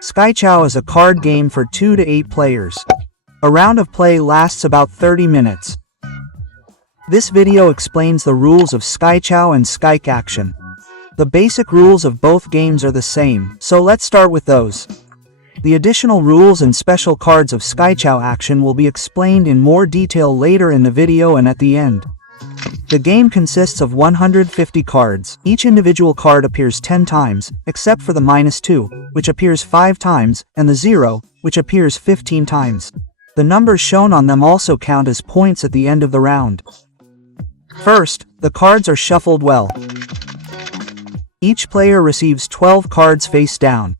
SKYJO is a card game for 2 to 8 players. A round of play lasts about 30 minutes. This video explains the rules of SKYJO and SKYJO Action. The basic rules of both games are the same, so let's start with those. The additional rules and special cards of SKYJO Action will be explained in more detail later in the video and at the end. The game consists of 150 cards. Each individual card appears 10 times, except for the -2, which appears 5 times, and the 0, which appears 15 times. The numbers shown on them also count as points at the end of the round. First, the cards are shuffled well. Each player receives 12 cards face down.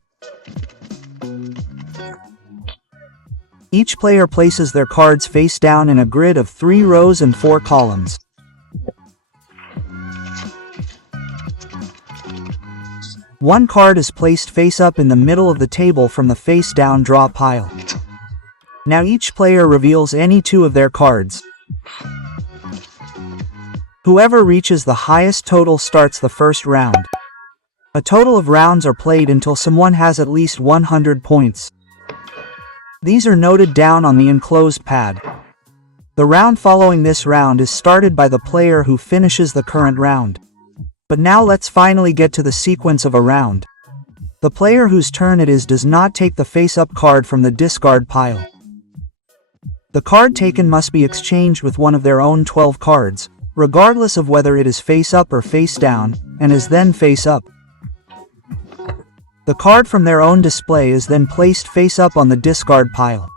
Each player places their cards face down in a grid of 3 rows and 4 columns. One card is placed face up in the middle of the table from the face down draw pile. Now each player reveals any 2 of their cards. Whoever reaches the highest total starts the first round. A total of rounds are played until someone has at least 100 points. These are noted down on the enclosed pad. The round following this round is started by the player who finishes the current round. But now let's finally get to the sequence of a round. The player whose turn it is does not take the face-up card from the discard pile. The card taken must be exchanged with one of their own 12 cards, regardless of whether it is face-up or face-down, and is then face-up. The card from their own display is then placed face-up on the discard pile.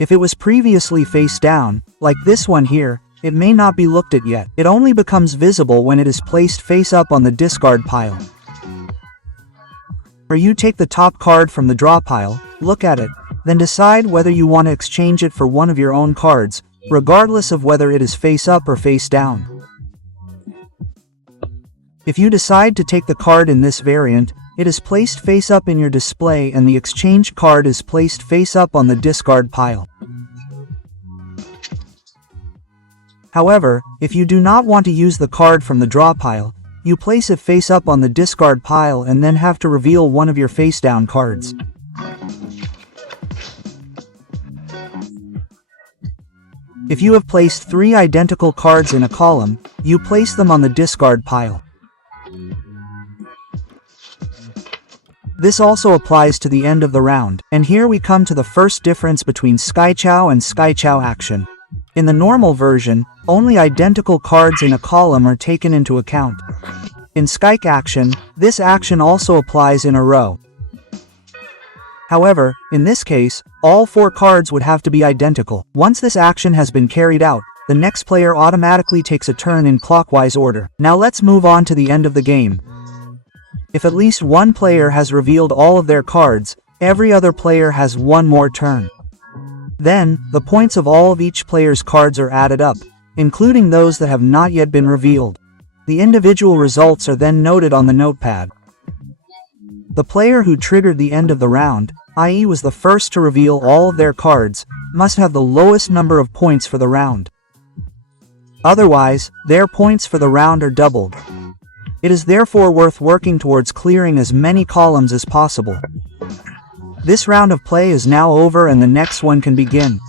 If it was previously face-down, like this one here, it may not be looked at yet. It only becomes visible when it is placed face-up on the discard pile. Or you take the top card from the draw pile, look at it, then decide whether you want to exchange it for one of your own cards, regardless of whether it is face-up or face-down. If you decide to take the card in this variant, it is placed face-up in your display and the exchange card is placed face-up on the discard pile. However, if you do not want to use the card from the draw pile, you place it face-up on the discard pile and then have to reveal one of your face-down cards. If you have placed 3 identical cards in a column, you place them on the discard pile. This also applies to the end of the round, and here we come to the first difference between SKYJO and SKYJO Action. In the normal version, only identical cards in a column are taken into account. In SKYJO Action, this action also applies in a row. However, in this case, all 4 cards would have to be identical. Once this action has been carried out, the next player automatically takes a turn in clockwise order. Now let's move on to the end of the game. If at least one player has revealed all of their cards, every other player has one more turn. Then, the points of all of each player's cards are added up, including those that have not yet been revealed. The individual results are then noted on the notepad. The player who triggered the end of the round, i.e. was the first to reveal all of their cards, must have the lowest number of points for the round. Otherwise, their points for the round are doubled. It is therefore worth working towards clearing as many columns as possible. This round of play is now over and the next one can begin.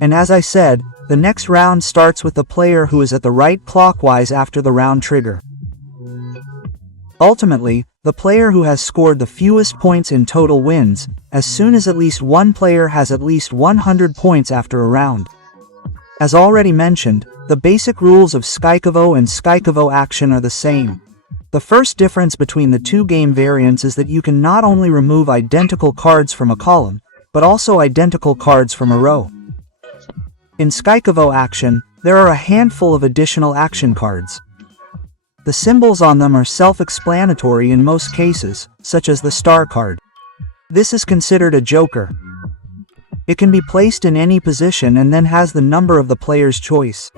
And as I said, the next round starts with the player who is at the right clockwise after the round trigger. Ultimately, the player who has scored the fewest points in total wins, as soon as at least one player has at least 100 points after a round. As already mentioned, the basic rules of SKYJO and SKYJO Action are the same. The first difference between the 2 game variants is that you can not only remove identical cards from a column, but also identical cards from a row. In SKYJO Action, there are a handful of additional action cards. The symbols on them are self-explanatory in most cases, such as the star card. This is considered a joker. It can be placed in any position and then has the number of the player's choice.